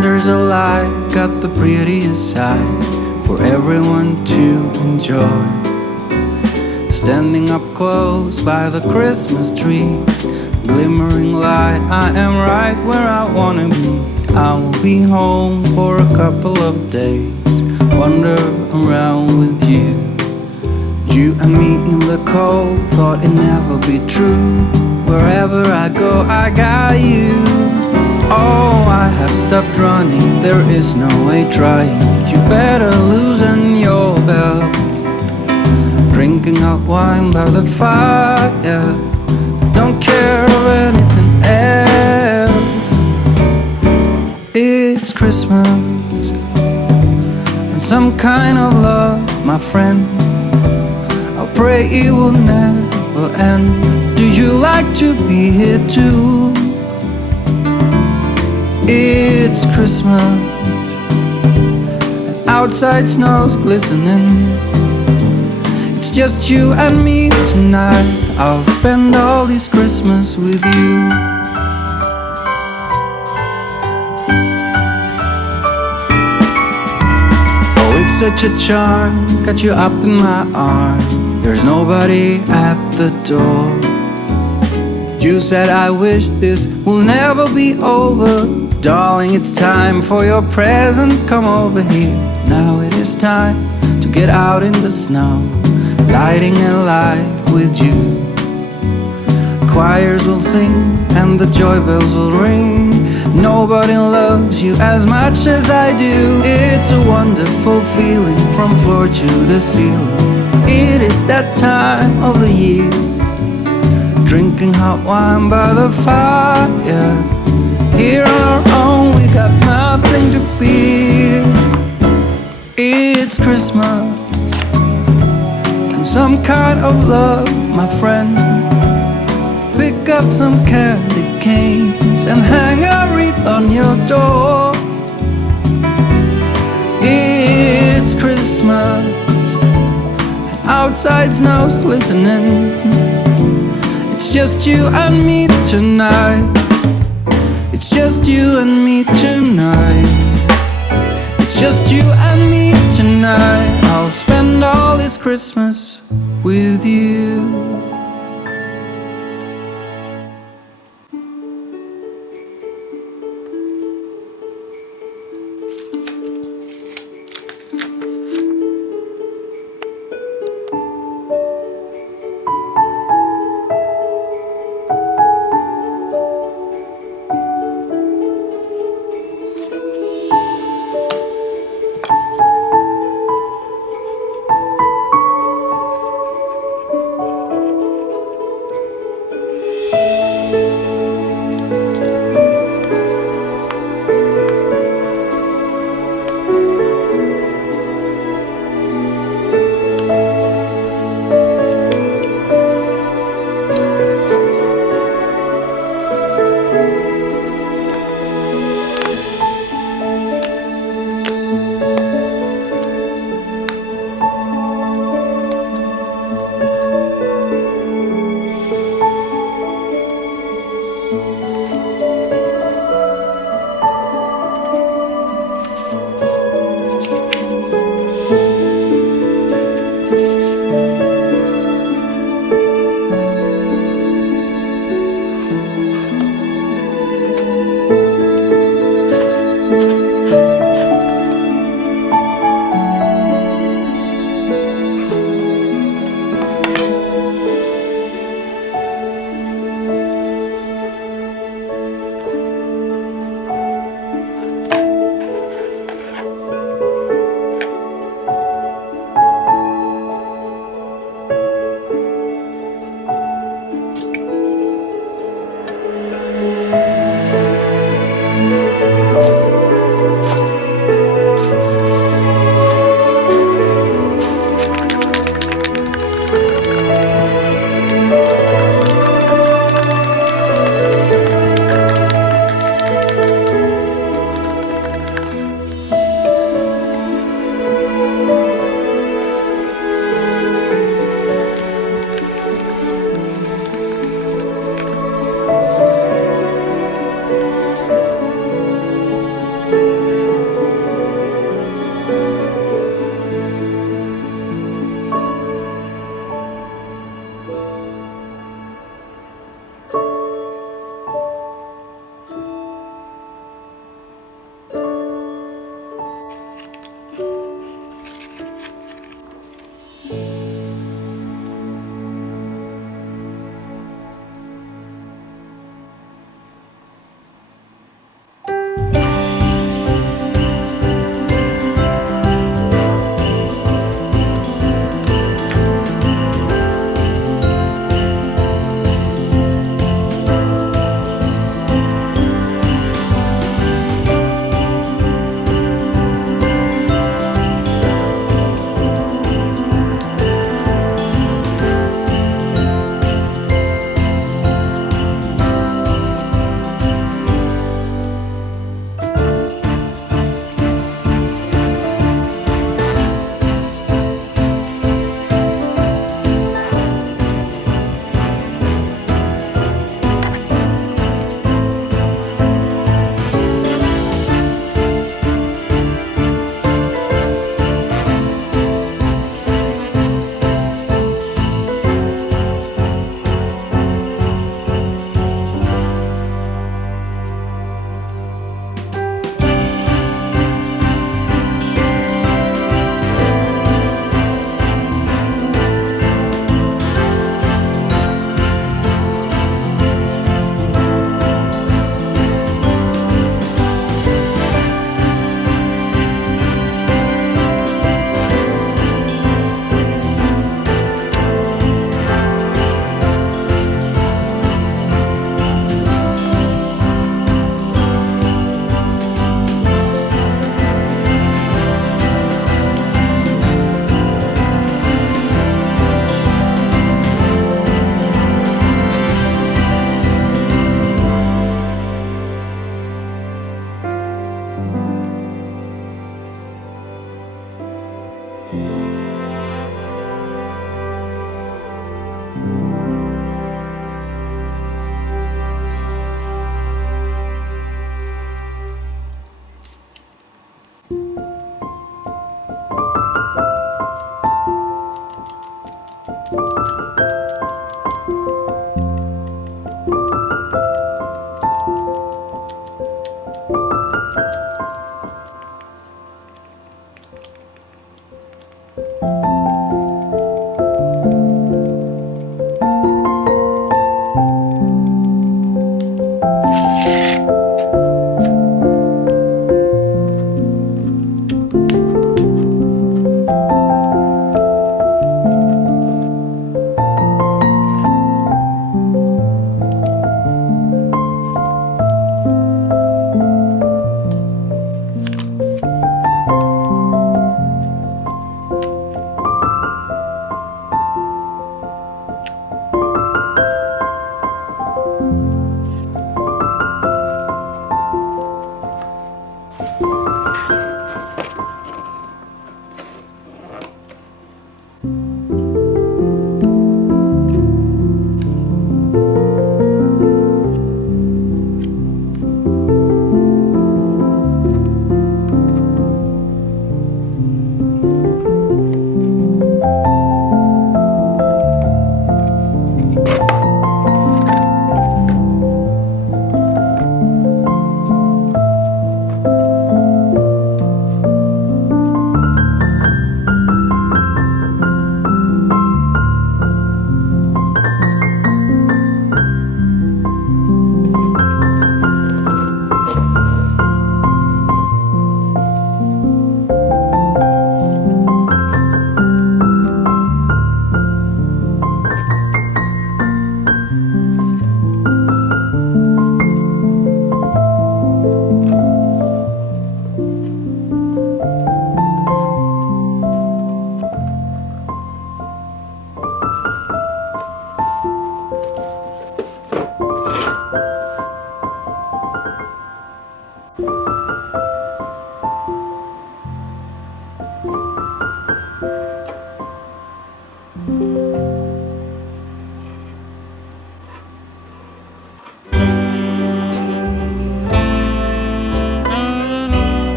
Wonders of life got the prettiest side for everyone to enjoy. Standing up close by the Christmas tree, glimmering light, I am right where I wanna be. I will be home for a couple of days, wander around with you. You and me in the cold, thought it'd never be true. Wherever I go, I got you. Oh, I have stopped running, there is no way trying. You better loosen your belt. Drinking hot wine by the fire, don't care of anything else. It's Christmas and some kind of love, my friend. I pray it will never end. Do you like to be here too? It's Christmas and outside snow's glistening. It's just you and me tonight. I'll spend all this Christmas with you. Oh, it's such a charm, got you up in my arms. There's nobody at the door. You said I wish this will never be over. Darling, it's time for your present, come over here. Now it is time to get out in the snow, lighting a light with you. Choirs will sing and the joy bells will ring. Nobody loves you as much as I do. It's a wonderful feeling from floor to the ceiling. It is that time of the year, drinking hot wine by the fire. Here on our own, we got nothing to fear. It's Christmas and some kind of love, my friend. Pick up some candy canes and hang a wreath on your door. It's Christmas and outside snow's glistening. It's just you and me tonight. It's just you and me tonight. It's just you and me tonight. I'll spend all this Christmas with you.